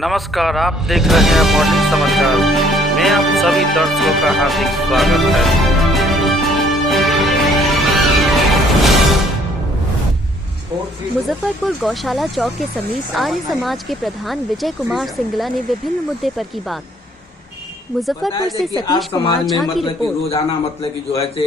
नमस्कार, आप देख रहे हैं मॉर्निंग समाचार में आप सभी दर्शकों का हार्दिक स्वागत है। मुजफ्फरपुर गौशाला चौक के समीप आर्य समाज के प्रधान विजय कुमार सिंगला ने विभिन्न मुद्दे पर की बात। मुजफ्फरपुर से सतीश कुमार झा की रिपोर्ट। रोजाना मतलब कि जो है से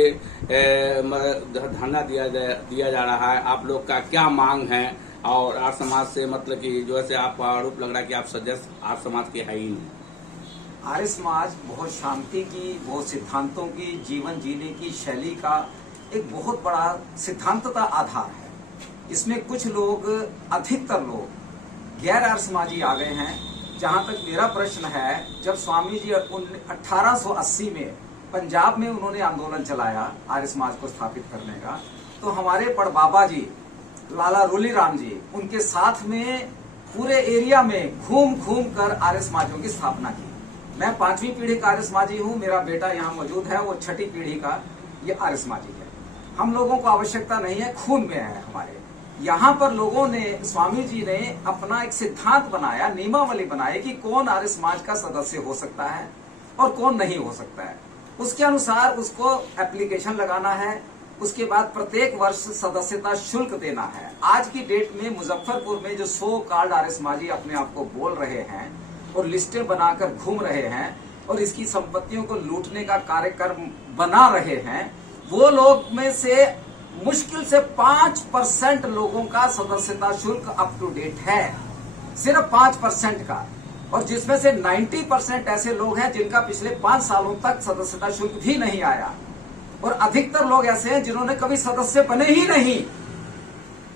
धरना दिया जा रहा है। आप लोग का क्या मांग है? और आर्य समाज से मतलब कि जो है से आपका आरोप लग रहा है कि आप सदस्य आर्य समाज के है ही नहीं। आर्य समाज बहुत शांति की, बहुत सिद्धांतों की, जीवन जीने की शैली का एक बहुत बड़ा सिद्धांतता आधार है। इसमें कुछ लोग, अधिकतर लोग गैर आर्य समाजी आ गए हैं। जहां तक मेरा प्रश्न है, जब स्वामी जी 1880 में पंजाब में उन्होंने आंदोलन चलाया आर्य समाज को स्थापित करने का, तो हमारे पड़बाबा जी लाला रोली राम जी उनके साथ में पूरे एरिया में घूम घूम कर आर्य समाजों की स्थापना की। मैं 5वीं पीढ़ी का आर्य समाजी हूँ, मेरा बेटा यहाँ मौजूद है, वो 6ठी पीढ़ी का ये आर्य समाजी है। हम लोगों को आवश्यकता नहीं है, खून में है हमारे। यहाँ पर लोगों ने, स्वामी जी ने अपना एक सिद्धांत बनाया, नियमावली बनाई कि कौन आर्य समाज का सदस्य हो सकता है और कौन नहीं हो सकता है। उसके अनुसार उसको एप्लीकेशन लगाना है, उसके बाद प्रत्येक वर्ष सदस्यता शुल्क देना है। आज की डेट में मुजफ्फरपुर में जो 100 कार्ड आर्य समाजी अपने आप को बोल रहे हैं और लिस्टें बनाकर घूम रहे हैं और इसकी संपत्तियों को लूटने का कार्यक्रम बना रहे हैं, वो लोग में से मुश्किल से 5% लोगों का सदस्यता शुल्क अप टू डेट है, सिर्फ 5% का। और जिसमें से 90% ऐसे लोग हैं जिनका पिछले 5 सालों तक सदस्यता शुल्क भी नहीं आया। और अधिकतर लोग ऐसे हैं जिन्होंने कभी सदस्य बने ही नहीं,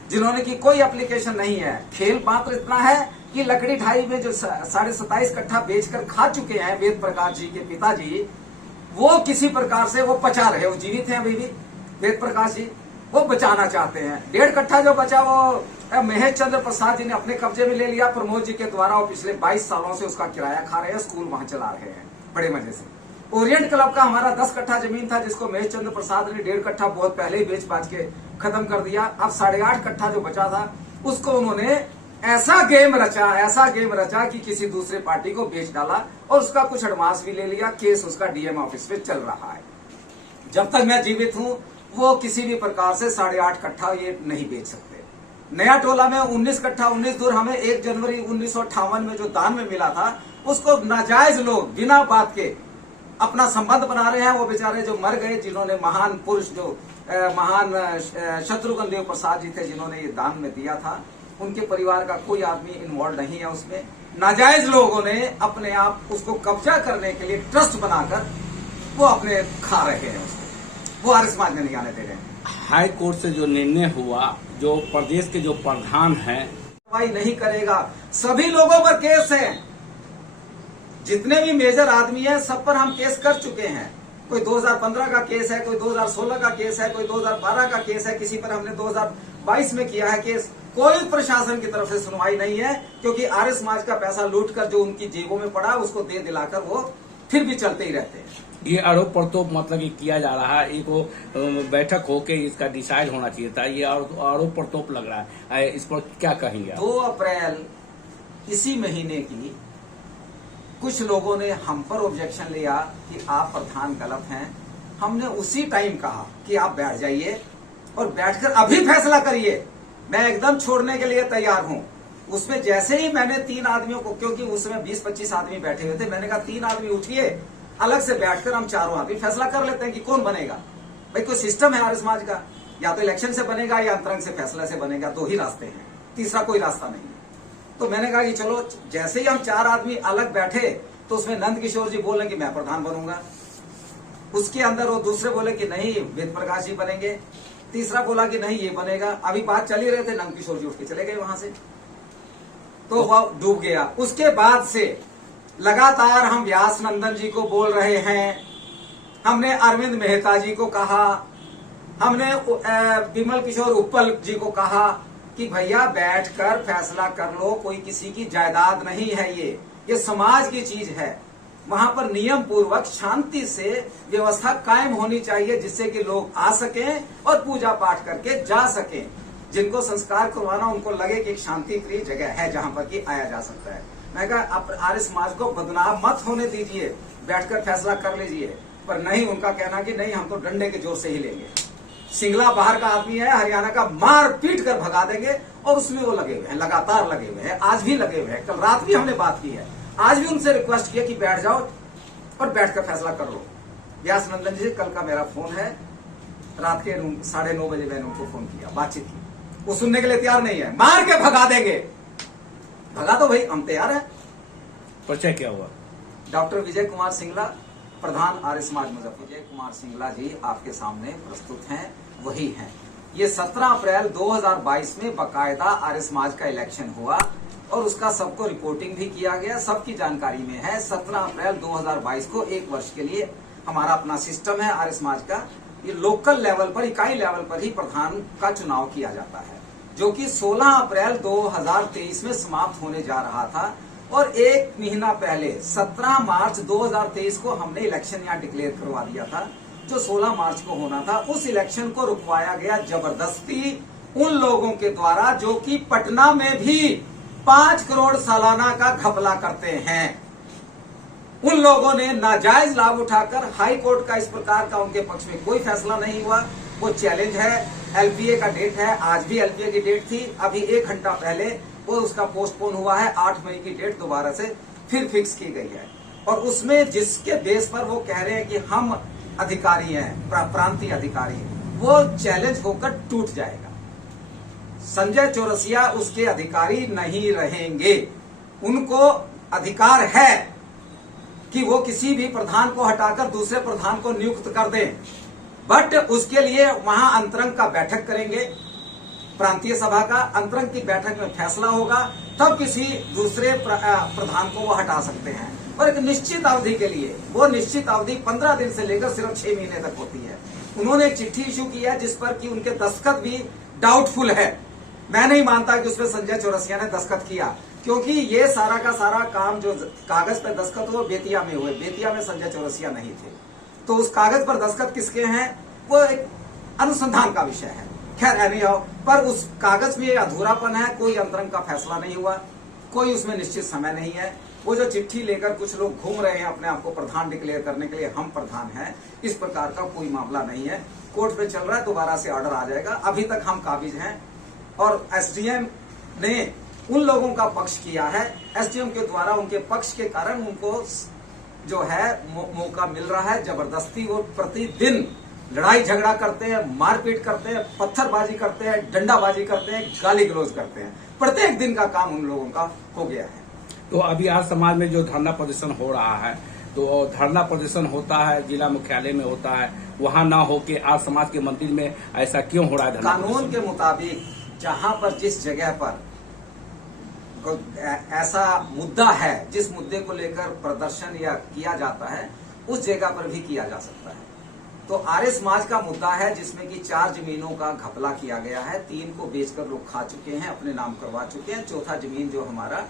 जिन्होंने की कोई एप्लीकेशन नहीं है। खेल मात्र इतना है कि लकड़ी ढाई में जो 27.5 कट्ठा बेचकर खा चुके हैं वेद प्रकाश जी के पिताजी, वो किसी प्रकार से वो बचा रहे, वो जीवित हैं अभी भी वेद प्रकाश जी, वो बचाना चाहते हैं। 1.5 कट्ठा जो बचा वो महेश चंद्र प्रसाद जी ने अपने कब्जे में ले लिया प्रमोद जी के द्वारा। वो पिछले 22 सालों से उसका किराया खा रहे हैं, स्कूल वहां चला रहे हैं बड़े मजे से। ओरिएंट क्लब का हमारा 10 कट्ठा जमीन था, जिसको महेश चंद्र प्रसाद ने 1.5 कट्ठा बहुत पहले ही बेच बाच के खत्म कर दिया। अब 8.5 कट्ठा जो बचा था उसको उन्होंने ऐसा गेम रचा कि किसी दूसरे पार्टी को बेच डाला और उसका कुछ एडवांस भी ले लिया। केस उसका डीएम ऑफिस पे चल रहा है। जब तक मैं जीवित हूं वो किसी भी प्रकार से 8.5 कट्ठा ये नहीं बेच सकते। नया टोला में 19 कट्ठा 19 दूर हमें 1 जनवरी 1958 में जो दान में मिला था, उसको नाजायज लोग बिना बात के अपना संबंध बना रहे हैं। वो बेचारे जो मर गए, जिन्होंने महान पुरुष, जो महान शत्रुघ्न देव प्रसाद जी थे जिन्होंने ये दान में दिया था, उनके परिवार का कोई आदमी इन्वॉल्व नहीं है उसमें। नाजायज लोगों ने अपने आप उसको कब्जा करने के लिए ट्रस्ट बनाकर वो अपने खा रहे हैं उसको, वो आर्य समाज में नहीं आने दे रहे हैं। हाई कोर्ट से जो निर्णय हुआ, जो प्रदेश के जो प्रधान है कार्रवाई नहीं करेगा, सभी लोगों पर केस है। जितने भी मेजर आदमी हैं सब पर हम केस कर चुके हैं। कोई 2015 का केस है, कोई 2016 का केस है, कोई 2012 का केस है, किसी पर हमने 2022 में किया है केस। कोई प्रशासन की तरफ से सुनवाई नहीं है, क्योंकि आर्य समाज का पैसा लूटकर जो उनकी जेबों में पड़ा उसको दे दिलाकर वो फिर भी चलते ही रहते हैं। ये आरोप प्रत्यारोप मतलब कि किया जा रहा है। एक बैठक होके इसका डिसाइड होना चाहिए था। ये आरोप प्रत्यारोप लग रहा है, इस पर क्या कहेंगे? 2 अप्रैल इसी महीने की कुछ लोगों ने हम पर ऑब्जेक्शन लिया कि आप प्रधान गलत हैं। हमने उसी टाइम कहा कि आप बैठ जाइए और बैठकर अभी फैसला करिए, मैं एकदम छोड़ने के लिए तैयार हूं। उसमें जैसे ही मैंने 3 आदमियों को, क्योंकि उसमें 20-25 आदमी बैठे हुए थे, मैंने कहा 3 आदमी उठिए, अलग से बैठकर हम चारों आदमी फैसला कर लेते हैं कि कौन बनेगा। भाई कोई सिस्टम है आर्य समाज का, या तो इलेक्शन से बनेगा या अंतरंग से फैसला से बनेगा, 2 ही रास्ते हैं, तीसरा कोई रास्ता नहीं है। तो मैंने कहा कि चलो, जैसे ही हम 4 आदमी अलग बैठे तो उसमें नंद किशोर जी बोले कि मैं प्रधान बनूंगा। उसके अंदर वो दूसरे बोले कि नहीं वेद प्रकाश जी बनेंगे, तीसरा बोला कि नहीं ये बनेगा। अभी बात चल ही रहे थे, नंद किशोर जी उठ के चले गए वहां से, तो वह डूब गया। उसके बाद से लगातार हम व्यास नंदन जी को बोल रहे हैं, हमने अरविंद मेहता जी को कहा, हमने विमल किशोर उप्पल जी को कहा कि भैया बैठकर फैसला कर लो, कोई किसी की जायदाद नहीं है, ये समाज की चीज है। वहां पर नियम पूर्वक शांति से व्यवस्था कायम होनी चाहिए, जिससे कि लोग आ सकें और पूजा पाठ करके जा सकें। जिनको संस्कार करवाना उनको लगे कि एक शांति प्रिय जगह है जहां पर कि आया जा सकता है। मैं कहा आप आर्य समाज को बदनाम मत होने दीजिए, बैठकर फैसला कर लीजिए। पर नहीं, उनका कहना कि नहीं हम तो डंडे के जोर से ही लेंगे। सिंगला बाहर का आदमी है, हरियाणा का, मार पीट कर भगा देंगे, और उसमें वो लगे हुए हैं, लगातार लगे हुए हैं, आज भी लगे हुए हैं। कल रात भी हमने बात की है, आज भी उनसे रिक्वेस्ट किया कि बैठ जाओ और बैठकर फैसला कर लो। व्यास नंदन जी, कल का मेरा फोन है, रात के 9:30 बजे मैंने उनको फोन किया, बातचीत की, वो सुनने के लिए तैयार नहीं है, मार के भगा देंगे। भगा तो भाई, हम तैयार है। परिचय क्या हुआ? डॉक्टर विजय कुमार सिंगला, प्रधान आर्य समाज मुजफ्फर। विजय कुमार सिंगला जी आपके सामने प्रस्तुत हैं, वही हैं। ये 17 अप्रैल 2022 में बकायदा आर्य समाज का इलेक्शन हुआ और उसका सबको रिपोर्टिंग भी किया गया, सबकी जानकारी में है। 17 अप्रैल 2022 को 1 वर्ष के लिए हमारा अपना सिस्टम है आर्य समाज का। ये लोकल लेवल पर, इकाई लेवल पर ही प्रधान का चुनाव किया जाता है, जो कि 16 अप्रैल 2023 में समाप्त होने जा रहा था। और 1 महीना पहले 17 मार्च 2023 को हमने इलेक्शन यहाँ डिक्लेयर करवा दिया था, जो 16 मार्च को होना था। उस इलेक्शन को रुकवाया गया जबरदस्ती उन लोगों के द्वारा जो कि पटना में भी 5 करोड़ सालाना का घपला करते हैं। उन लोगों ने नाजायज लाभ उठाकर हाई कोर्ट का इस प्रकार का उनके पक्ष में कोई फैसला नहीं हुआ। वो चैलेंज है, एलपीए का डेट है, आज भी एलपीए की डेट थी, अभी 1 घंटा पहले वो उसका पोस्टपोन हुआ है, 8 मई की डेट दोबारा से फिर फिक्स की गई है। और उसमें जिसके बेस पर वो कह रहे हैं कि हम अधिकारी हैं, प्रांतीय अधिकारी, वो चैलेंज होकर टूट जाएगा। संजय चौरसिया उसके अधिकारी नहीं रहेंगे। उनको अधिकार है कि वो किसी भी प्रधान को हटाकर दूसरे प्रधान को नियुक्त कर दें, बट उसके लिए वहां अंतरंग का बैठक करेंगे, प्रांतीय सभा का अंतरंग की बैठक में फैसला होगा, तब किसी दूसरे प्रधान को वो हटा सकते हैं। और एक निश्चित अवधि के लिए, वो निश्चित अवधि 15 दिन से लेकर सिर्फ 6 महीने तक होती है। उन्होंने एक चिट्ठी इश्यू की है जिस पर कि उनके दस्तखत भी डाउटफुल है। मैं नहीं मानता कि उसमें संजय चौरसिया ने दस्तखत किया, क्योंकि ये सारा का सारा काम जो कागज पर दस्तखत हुए बेतिया में हुए, बेतिया में संजय चौरसिया नहीं थे। तो उस कागज पर दस्तखत किसके हैं, वो एक अनुसंधान का विषय है। खैर एनी हाउ, पर उस कागज में अधूरापन है, कोई अंतरंग का फैसला नहीं हुआ, कोई उसमें निश्चित समय नहीं है। वो जो चिट्ठी लेकर कुछ लोग घूम रहे हैं अपने आप को प्रधान डिक्लेयर करने के लिए, हम प्रधान हैं, इस प्रकार का कोई मामला नहीं है। कोर्ट में चल रहा है, दोबारा से ऑर्डर आ जाएगा। अभी तक हम काबिज हैं और एसडीएम ने उन लोगों का पक्ष किया है। एसडीएम के द्वारा उनके पक्ष के कारण उनको जो है मौका मिल रहा है। जबरदस्ती वो प्रतिदिन लड़ाई झगड़ा करते हैं, मारपीट करते हैं, पत्थरबाजी करते हैं, डंडाबाजी करते हैं, गाली गलौज करते हैं। प्रत्येक दिन का काम उन लोगों का हो गया है। तो अभी आर्य समाज में जो धरना प्रदर्शन हो रहा है, तो धरना प्रदर्शन होता है जिला मुख्यालय में होता है, वहां ना होके आर्य समाज के मंदिर में ऐसा क्यों हो रहा है? कानून के मुताबिक जहां पर जिस जगह पर ऐसा मुद्दा है, जिस मुद्दे को लेकर प्रदर्शन या किया जाता है, उस जगह पर भी किया जा सकता है। तो आर्य समाज का मुद्दा है जिसमें कि 4 जमीनों का घपला किया गया है। 3 को बेचकर लोग खा चुके हैं, अपने नाम करवा चुके हैं। चौथा जमीन जो हमारा